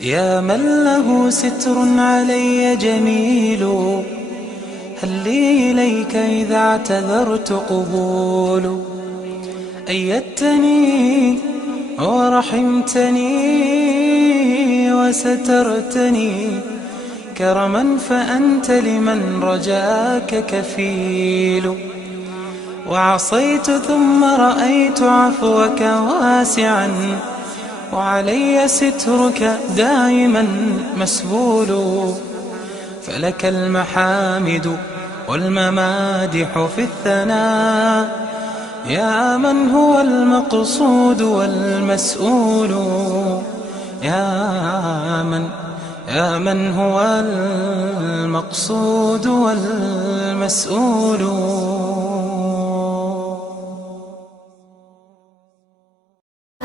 يا من له ستر علي جميل، هل لي إليك إذا اعتذرت قبول؟ أيدتني ورحمتني وسترتني كرما، فأنت لمن رجاك كفيل. وعصيت ثم رأيت عفوك واسعا، وعلي سترك دائما مسبول. فلك المحامد والممادح في الثناء، يا من هو المقصود والمسؤول. يا من هو المقصود والمسؤول.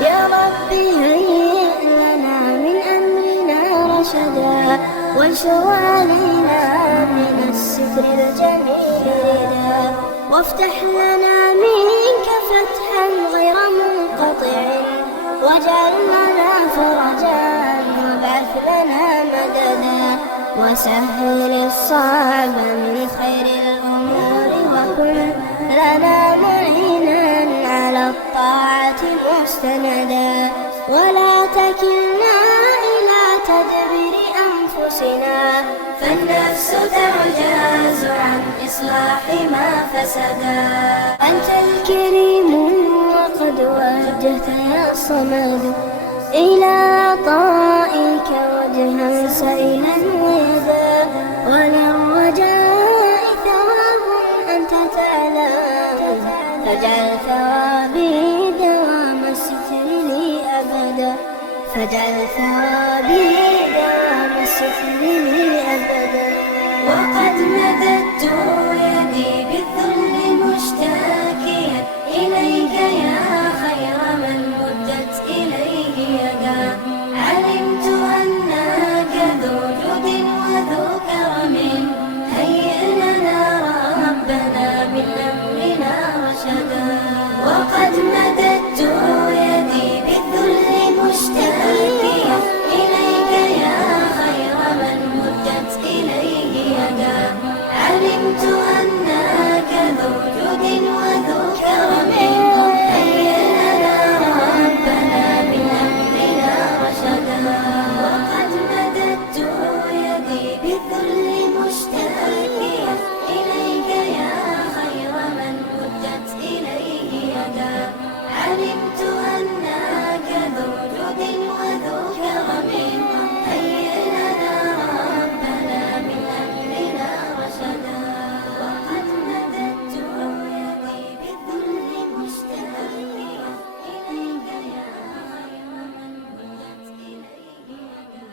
يا ربي هيئ لنا من أمرنا رشدا، وانشر علينا من الستر الجميل ردا، وافتح لنا منك فتحا غير منقطع، واجعل لنا فرجا وابعث لنا مددا، وسهل الصعب من خير الأمور، وكن لنا معينا على الطاعة مستندا، ولا تكلنا إلى تدبير أنفسنا، فالنفس تعجز عن إصلاح ما فسدا. أنت الكريم وقد وجهت يا صمد إلى عطائك وجها سائلا ويدا، وللرجاء ثواب أنت تعلم، فاجعل ثوابي دوام الستر لي أبدا، فاجعل ثوابي دوام الستر لي أبدا. وقد مددت يدي بالذل مشتاكيا إليك يا خير من مدت إليه يدا، علمت أنك ذو جود وذو كرم، هيئ لنا ربنا من أمرنا رشدا. وقد مددت يدي بالذل مشتاكيا إليك يا خير من مدت إليه يدا، علمت أنك ذو جود وذو كرم، هيئ لنا ربنا من أمرنا رشدا. وقد مددت يدي بالذل مشتاكيا إليك يا خير من مدت إليه يدا، علمت أنك ذو جود وذو كرم، هيئ لنا ربنا من أمرنا رشدا. وقد مددت يدي بالذل مشتاكيا إليك يا خير من مدت إليه يدا،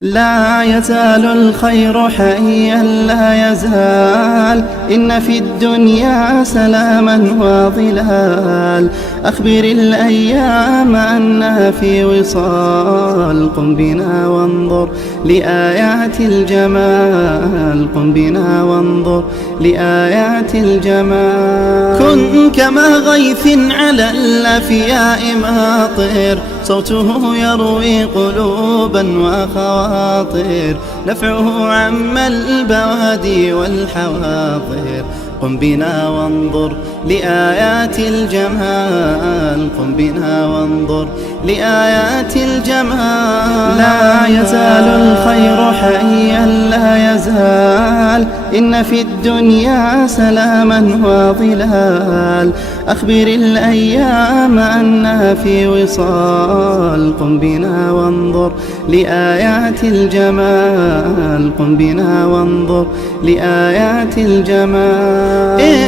لا يزال الخير حيا لا يزال، إن في الدنيا سلاما وظلال. أخبر الأيام أنها في وصال، قم بنا وانظر لآيات الجمال، قم بنا وانظر لآيات الجمال. كن كما غيث على الأفياء ماطر، صوته يروي قلوبا وخواطر، نفعه عم البوادي والحواضر. قم بنا وانظر لآيات الجمال، قم بنا وانظر لآيات الجمال. لا يزال الخير حيا لا يزال، إن في الدنيا سلاما وظلال. أخبر الأيام أنها في وصال، قم بنا وانظر لآيات الجمال، قم بنا وانظر لآيات الجمال.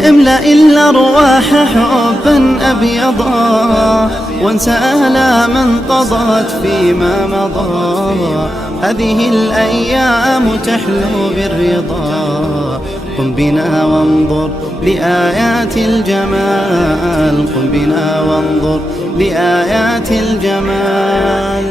املأ الأرواح حبا أبيضا، وانسى آلاما قضت فيما مضى، هذه الأيام تحلو بالرضا. قم بنا وانظر لآيات الجمال، قم بنا وانظر لآيات الجمال.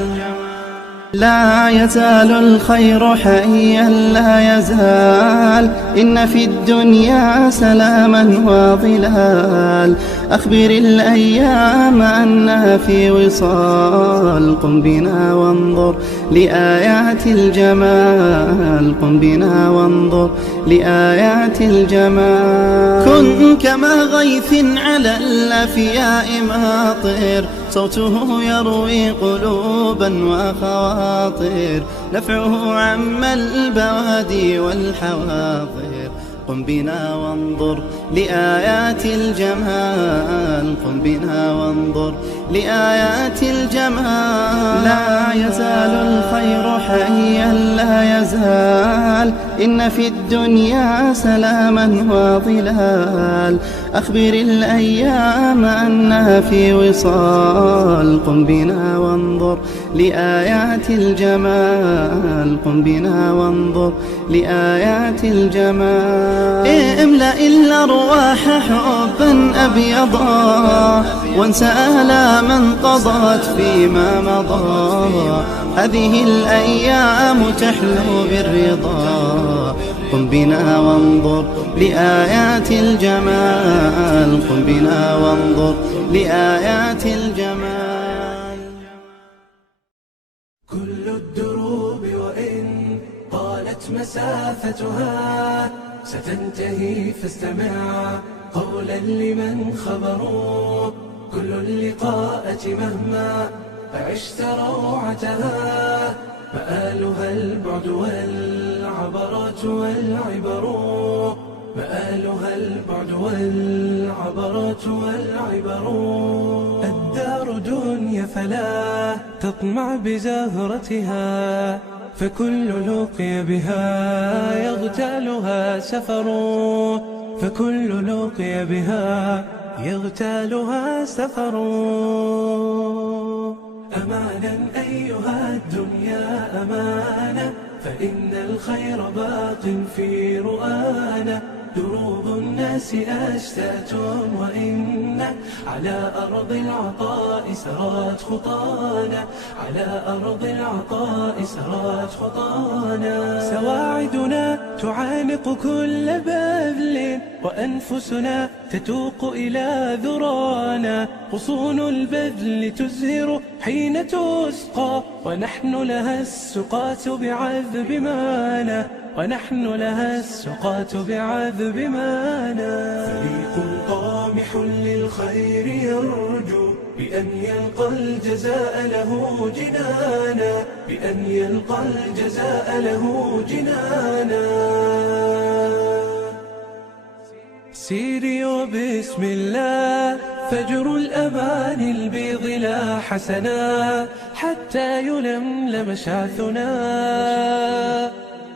لا يزال الخير حيا لا يزال، إن في الدنيا سلاما وظلال. أخبر الأيام أنها في وصال، قم بنا وانظر لآيات الجمال، قم بنا وانظر لآيات الجمال. كن كما غيث على الأفياء ماطر، صوته يروي قلوبا وخواطر، نفعه عم البوادي والحواضر. قم بنا وانظر لآيات الجمال، قم بنا وانظر لآيات الجمال. لا يزال الخير حيا لا يزال، إن في الدنيا سلاما وظلال. أخبر الأيام أنها في وصال، قم بنا وانظر لآيات الجمال، قم بنا وانظر لآيات الجمال. املأ الأرواح حبا أبيضا، وانسى آلاما قضت فيما مضى. هذه الأيام تحلو بالرضا، قم بنا وانظر لآيات الجمال، قم بنا وانظر لآيات الجمال. كل الدروب وإن طالت مسافتها ستنتهي، فاستمع قولا لمن خبروا. كل اللقاءة مهما عشت روعتها، مآلها البعد والعبرات والعبر، مآلها البعد والعبرات والعبر. الدار دنيا فلا تطمع بزهرتها، فكل لقي بها يغتالها سفر، فكل لقي بها يغتالها سفر. أمانا أيها الدنيا أمانة، فإن الخير باق في رؤانا. دروب الناس أشتات، وإن على أرض العطاء سرت خطانا، على أرض العطاء سرت خطانا. سواعدنا تعانق كل بذل، وأنفسنا تتوق إلى ذرانا. غصون البذل تزهر حين تسقى، ونحن لها السقاة بعذب مانا، ونحن لها السقاة بعذب مانا. فريق طامح للخير يرجو بأن يلقى الجزاء له جنانا، بأن يلقى الجزاء له جنانا. سيري وبسم الله، فجر الأمان البيض لا حسنا، حتى يلملم شعثنا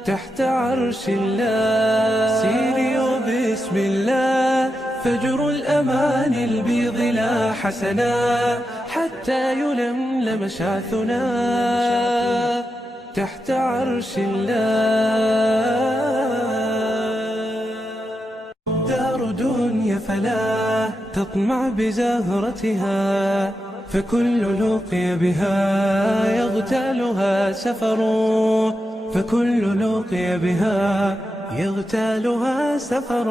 تحت عرش الله. سيري وبسم الله، فجر الأمان البيض لا حسنا، حتى يلملم شعثنا تحت عرش الله. دار دنيا فلا تطمع بزهرتها، فكل لقي بها يغتالها سفر، فكل لقي بها يغتالها سفر.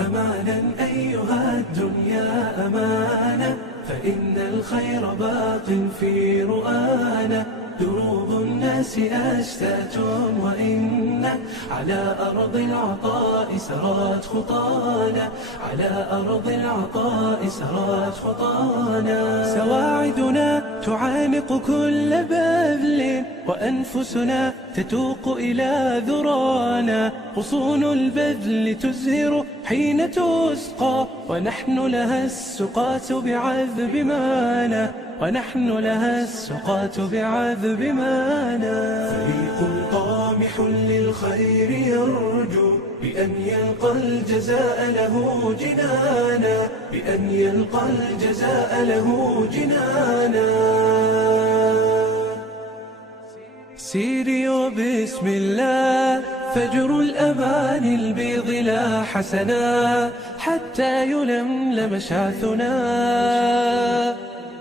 أمانا أيها الدنيا أمانة، فإن الخير باق في رؤانا. دروب الناس أشتات، وإن على أرض العطاء سرت خطانا، على أرض العطاء سرت خطانا. سواعدنا تعانق كل بذل، وأنفسنا تتوق إلى ذرانا. غصون البذل تزهر حين تسقى، ونحن لها السقاة بعذب مانا، ونحن لها السقاة بعذب مانا. فريق طامح للخير يرجو بأن يلقى الجزاء له جنانا، بأن يلقى الجزاء له جنانا. سيري وبسم الله، فجر الأمان البيض لا حسنا، حتى يلملم شعثنا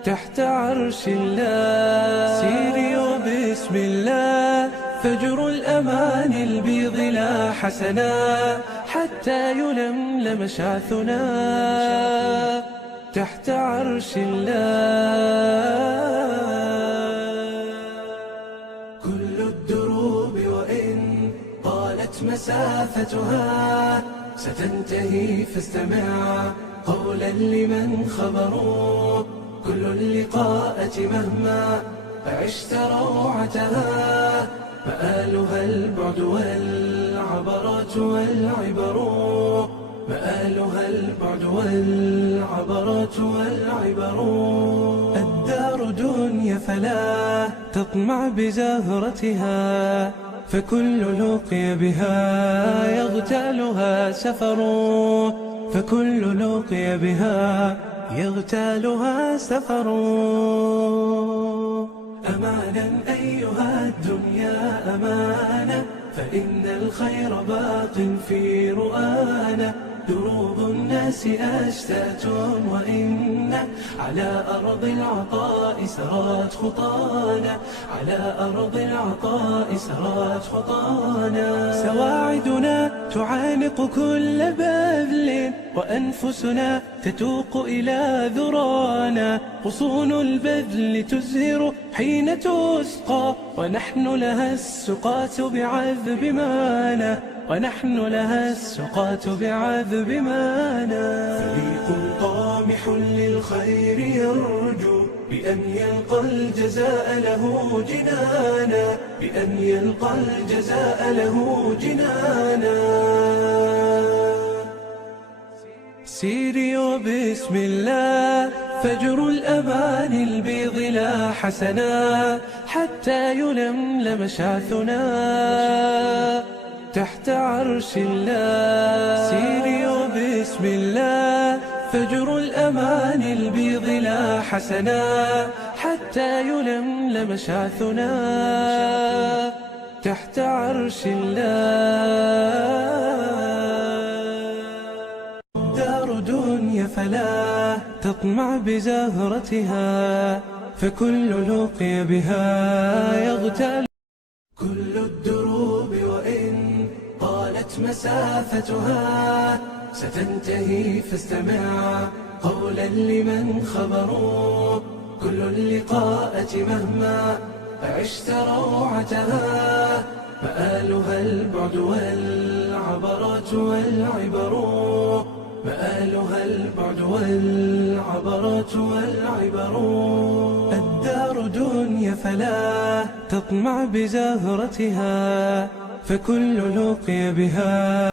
تحت عرش الله. سيري وبسم الله فجر الأمان البيض لا حسنا، حتى يلملم شعثنا تحت عرش الله. كل الدروب وإن طالت مسافتها ستنتهي، فاستمع قولا لمن خبروا. كل اللقاءة مهما عشت روعتها، مآلها البعد والعبرات والعبر، مآلها البعد والعبرات والعبر. الدار دنيا فلا تطمع بزهرتها، فكل لقي بها يغتالها سفر، فكل لقي بها يغتالها سفر. أمانا أيها الدنيا أمانة، فإن الخير باق في رؤانا. دروب الناس أشتات وإن على أرض العطاء سرت خطانا، على أرض العطاء سرت خطانا. سواعدنا تعانق كل بذل، وأنفسنا تتوق إلى ذرانا. غصون البذل تزهر حين تسقى، ونحن لها السقاة بعذب مانا، ونحن لها السقاة بعذب مانا. فريق طامح للخير يرجو بأن يلقى الجزاء له جنانا، بأن يلقى الجزاء له جنانا. سيري وبسم الله فجر الأمان البيض لا حسنا، حتى يلملم شعثنا تحت عرش الله. سيري وبسم الله فجر الأمان البيض لا حسنا، حتى يلملم شعثنا تحت عرش الله. دار دنيا فلا تطمع بزهرتها، فكل لقي بها يغتال. كل الدروب وإن طالت مسافتها ستنتهي، فاستمع قولا لمن خبروا. كل اللقاءة مهما عشت روعتها، مآلها البعد والعبرات والعبر، مآلها البعد والعبرات والعبر. الدار دنيا فلا تطمع بزهرتها، فكل لقي بها